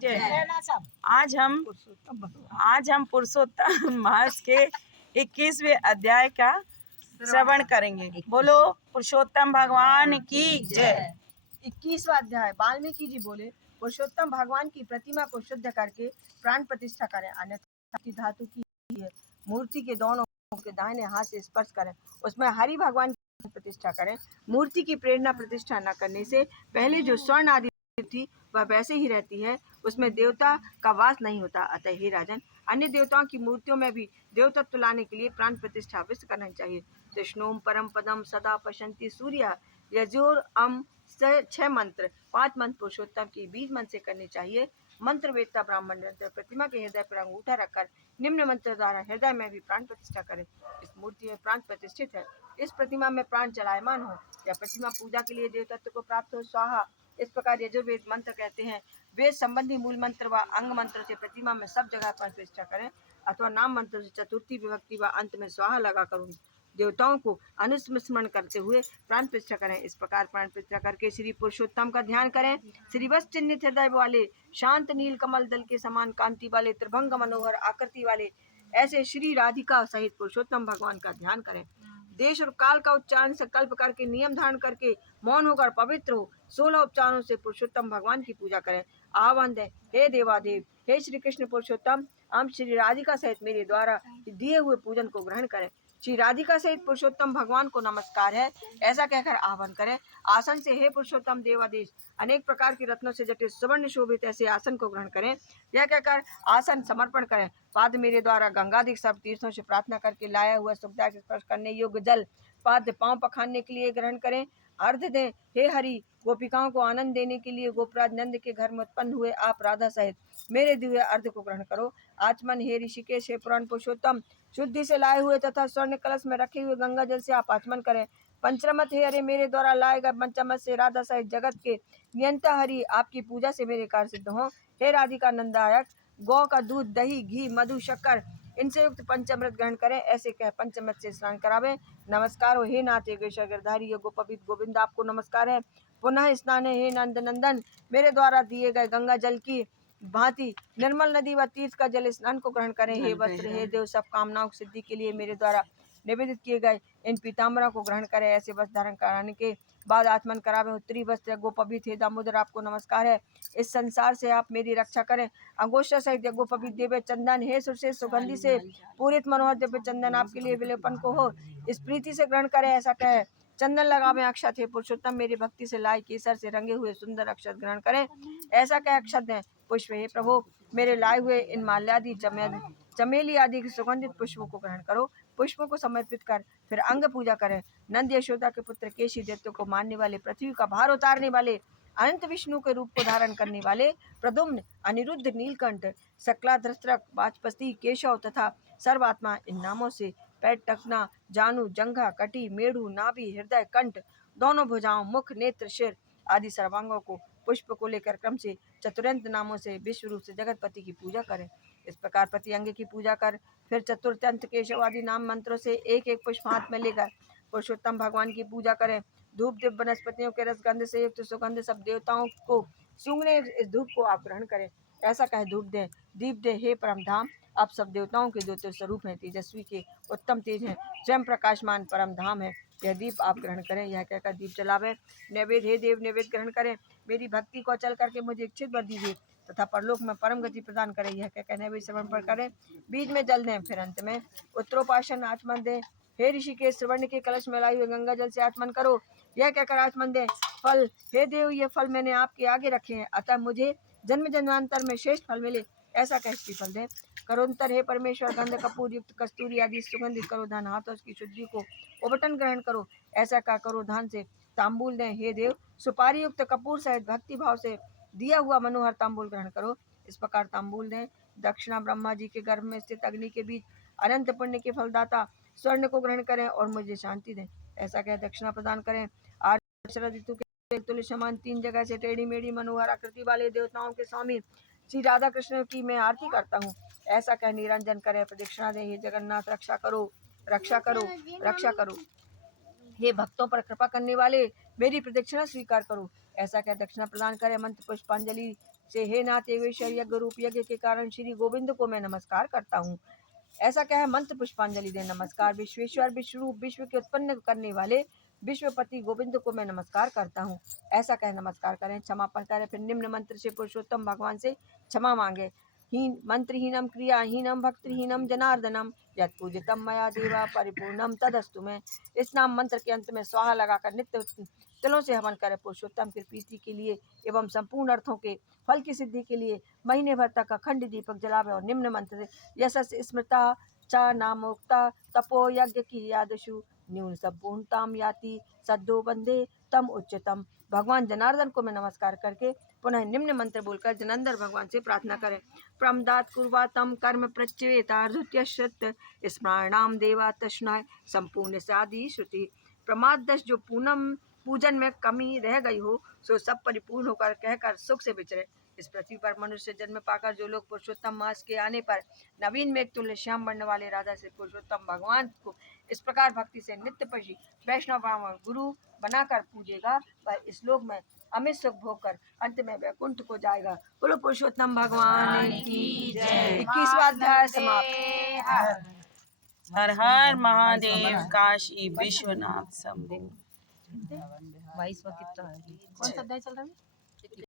जय। आज हम पुरुषोत्तम मास के 21वें अध्याय का श्रवण करेंगे। बोलो पुरुषोत्तम भगवान की जय। 21वां अध्याय। वाल्मीकि जी बोले, पुरुषोत्तम भगवान की प्रतिमा को शुद्ध करके प्राण प्रतिष्ठा करें, अन्यथा की धातु की मूर्ति के दोनों के दाहिने हाथ से स्पर्श करें, उसमें हरि भगवान की प्रतिष्ठा करें। मूर्ति की प्रेरणा प्रतिष्ठा न करने से पहले जो स्वर्ण आदि थी वह वैसे ही रहती है, उसमें देवता का वास नहीं होता। अतः हे राजन, अन्य देवताओं की मूर्तियों में भी देवतत्व लाने के लिए प्राण प्रतिष्ठा अवश्य करना चाहिए। कृष्णोम परम पदम सदा पश्यन्ति सूर्य यजोर अम 6 मंत्र, 5 मंत्र पुरुषोत्तम की 20 मंत्र से करनी चाहिए। मंत्र वेदता ब्राह्मण प्रतिमा के हृदय पर अंगूठा रखकर निम्न मंत्र द्वारा हृदय में भी प्राण प्रतिष्ठा करें। इस मूर्ति में प्राण प्रतिष्ठित है, इस प्रतिमा में प्राण चलायमान हो, या प्रतिमा पूजा के लिए देवतत्व को प्राप्त हो। स्वाहा, इस प्रकार यजुर्वेद मंत्र कहते हैं। वेद संबंधी मूल मंत्र व अंग मंत्र से प्रतिमा में सब जगह प्राण प्रतिष्ठा करें, अथवा नाम मंत्र से चतुर्थी विभक्ति व अंत में स्वाहा लगाकर देवताओं को अनुस्मरण करते हुए प्राण प्रतिष्ठा करें। इस प्रकार प्राण प्रतिष्ठा करके श्री पुरुषोत्तम का ध्यान करें। श्रीवत्स चिन्हित हृदय वाले, शांत नील कमल दल के समान कांति वाले, त्रिभंग मनोहर आकृति वाले ऐसे श्री राधिका सहित पुरुषोत्तम भगवान का ध्यान करें। देश और काल का उच्चारण संकल्प करके नियम धारण करके मौन होकर पवित्र हो 16 उपचारों से पुरुषोत्तम भगवान की पूजा करें। आह्वान दें, हे देवादेव, हे श्री कृष्ण पुरुषोत्तम, हम श्री राधिका सहित मेरे द्वारा दिए हुए पूजन को ग्रहण करें। श्री राधिका सहित पुरुषोत्तम भगवान को नमस्कार है, ऐसा कहकर आह्वान करें। आसन से, हे पुरुषोत्तम देवादेश, अनेक प्रकार के रत्नों से जटिल सुवर्ण शोभित ऐसे आसन को ग्रहण करें, यह कहकर आसन समर्पण करें। पाद मेरे द्वारा गंगादिक सब तीर्थों से प्रार्थना करके लाया हुआ सुखदायक स्पर्श करने योग्य जल पाद पांव पखानने के लिए ग्रहण करें। अर्ध दें, हे हरि, गोपिकाओं को आनंद देने के लिए गोपराज नंद के घर में उत्पन्न हुए आप राधा सहित मेरे दिव्य अर्ध को ग्रहण करो। आचमन, हे ऋषिकेश, हे पुराण पुरुषोत्तम, शुद्धि से लाए हुए तथा स्वर्ण कलश में रखे हुए गंगा जल से आप आचमन करें। पंचमत, हे हरि, मेरे द्वारा लाए गए पंचमत से राधा सहित जगत के नियंता हरि आपकी पूजा से मेरे कार्य सिद्ध हो। हे राधिका नंदायक, गौ का दूध, दही, घी, मधु, शक्कर इनसे युक्त पंचामृत ग्रहण करें, ऐसे कह पंचमृत से स्नान करावें। नमस्कार हो, हे नाथ योगेश्वर गिरधारी गोपवित गोविंद, आपको नमस्कार है। पुनः स्नान है, हे नंद नंदन, मेरे द्वारा दिए गए गंगा जल की भांति निर्मल नदी व तीर्थ का जल स्नान को ग्रहण करें। हे वस्त्र, हे देव, सब कामनाओं की सिद्धि के लिए मेरे द्वारा निवेदित किए गए इन पीताम्बरों को ग्रहण करें। ऐसे वस्त्र धारण कराने के बाद आत्मन करावे। उत्तरी वस्त्र गोपवित, हे दामोदर, आपको नमस्कार है। इस संसार से आप मेरी रक्षा करें। अंगोष्ठ सहित गोपवित दिव्य चंदन, हे सुर सुगंधि से पूरित मनोहर दिव्य चंदन आपके लिए विलेपन को हो, इस प्रीति से ग्रहण करें, ऐसा कहे। चंदन लगावे अक्षत, हे पुरुषोत्तम, मेरी भक्ति से लाए केसर से रंगे हुए सुंदर अक्षत ग्रहण करें, ऐसा कह अक्षत दें। पुष्प, हे प्रभु, मेरे लाए हुए इन माल्यादि चमेली आदि के सुगंधित पुष्पों को ग्रहण करो। पुष्पों को समर्पित कर फिर अंग पूजा करें। नंद यशोदा के पुत्र केशी दैत्यों को मारने वाले, पृथ्वी का भार उतारने वाले, अनंत विष्णु के रूप को धारण करने वाले प्रद्युम्न, अनिरुद्ध, नीलकंठ, सकलाधृष्टक, वाचस्पति, केशव तथा सर्वात्मा इन नामों से पैर, टखना, जानु, जंघा, कटी, मेढ़ू, नाभि, हृदय, कंठ, दोनों भुजाओं, मुख, नेत्र, सिर आदि सर्वांगों को पुष्प को लेकर क्रम से चतुरंत नामों से विश्व रूप से जगतपति की पूजा करें। इस प्रकार प्रति अंग की पूजा कर फिर चतुर्थंत केशव आदि नाम मंत्रों से एक एक पुष्प हाथ में लेकर पुरुषोत्तम भगवान की पूजा करें। धूप दीप वनस्पतियों के रसगंध से युक्त सुगंध सब देवताओं को सूंघने इस धूप को आप ग्रहण करें, ऐसा कहे धूप दें, दीप दे, हे परम धाम, आप सब देवताओं के ज्योति स्वरूप हैं, तेजस्वी के उत्तम तेज हैं, स्वयं प्रकाशमान परम धाम है, यह दीप आप ग्रहण करें, यह कहकर दीप जलावे। नैवेद्य, हे देव, नैवेद्य ग्रहण करें, मेरी भक्ति को अचल करके मुझे इच्छित वर दीजिए तथा परलोक में परम गति प्रदान करें, यह कहकर नैवेद्य समर्पण करें। बीज में जल दें, फिर अंत में उत्तरोपासन आचमन दें। हे ऋषि के श्रवण के कलश में लाई हुए गंगा जल से आचमन करो, यह कहकर आचमन दें। फल, हे देव, ये फल मैंने आपके आगे रखे हैं, अतः मुझे जन्म जन्मांतर में श्रेष्ठ फल मिले, ऐसा कह फल दें। करोंतर, हे परमेश्वर, गंध कपूर युक्त कस्तूरी आदि सुगंधित करो धान, हाथों की शुद्धि को उबटन ग्रहण करो, ऐसा का करो धान से तांबूल दें। हे देव, सुपारी युक्त कपूर सहित भक्ति भाव से दिया हुआ मनोहर तांबूल ग्रहण करो, इस प्रकार तांबूल दें। दक्षिणा, ब्रह्मा जी के गर्भ में स्थित अग्नि के बीच अनंत पुण्य के फलदाता स्वर्ण को ग्रहण करें और मुझे शांति दें, ऐसा कह दक्षिणा प्रदान करें। शरद ऋतु के तुल्य समान 3 जगह से टेढ़ी मेढ़ी मनोहर आकृति वाले देवताओं के स्वामी श्री राधा कृष्ण की मैं आरती करता हूँ, ऐसा कह निरंजन करे प्रदक्षिणा दे। हे जगन्नाथ, रक्षा करो, रक्षा करो, रक्षा करो। हे भक्तों पर कृपा करने वाले, मेरी प्रदक्षिणा स्वीकार करो, ऐसा कह दक्षिणा प्रदान करे। मंत्र पुष्पांजलि से हे नातेवेश्वर यज्ञ रूप यज्ञ के कारण श्री गोविंद को मैं नमस्कार करता हूँ। ऐसा कह मंत्र पुष्पांजलि दे। नमस्कार विश्वेश्वर विश्वरूप विश्व के उत्पन्न करने वाले विश्वपति गोविंद को मैं नमस्कार करता हूँ। ऐसा कह नमस्कार करें, क्षमापण करें, फिर निम्न मंत्र से पुरुषोत्तम भगवान से क्षमा मांगे। मंत्रहीनम क्रियाहीनम भक्तिहीनम जनार्दनम यत् पूजितम मया देवा परिपूर्णम तदस्तु में। इस नाम मंत्र के अंत में स्वाहा लगाकर नित्य तिलों से हवन करें। पुरुषोत्तम की प्रीति के लिए एवं संपूर्ण अर्थों के फल की सिद्धि के लिए महीने भर तक अखंड दीपक जलावे और निम्न मंत्र यशस स्मृता च नामोक्ता तपो यज्ञ की यादशु न्यून संपूर्णताम याति सद्दो बंदे तम उच्चतम। भगवान जनार्दन को मैं नमस्कार करके पुनः निम्न मंत्र बोलकर जनार्दन भगवान से प्रार्थना करें। प्रमदात कुर्वातम कर्म प्रच्येतार्धुत्यश्रुत स्मरणाम देवा तस्नाय संपूर्ण सादि श्रुति। प्रमादश जो पूजन में कमी रह गई हो सो सब परिपूर्ण होकर कहकर सुख से विचरे। इस पृथ्वी पर मनुष्य जन्म पाकर जो लोग पुरुषोत्तम मास के आने पर नवीन मेघ तुल्य श्याम वर्ण वाले राधा से पुरुषोत्तम भगवान को इस प्रकार भक्ति से नित्य पशी वैष्णव ब्राह्मण गुरु बनाकर पूजेगा वह इस लोक में अमित सुख भोग कर अंत में वैकुंठ को जाएगा। बोलो पुरुषोत्तम भगवान की जय। 21वां अध्याय समाप्त। हर हर महादेव काशी विश्वनाथ शंभु। 22वां कितना है? कौन सा अध्याय चल रहा है?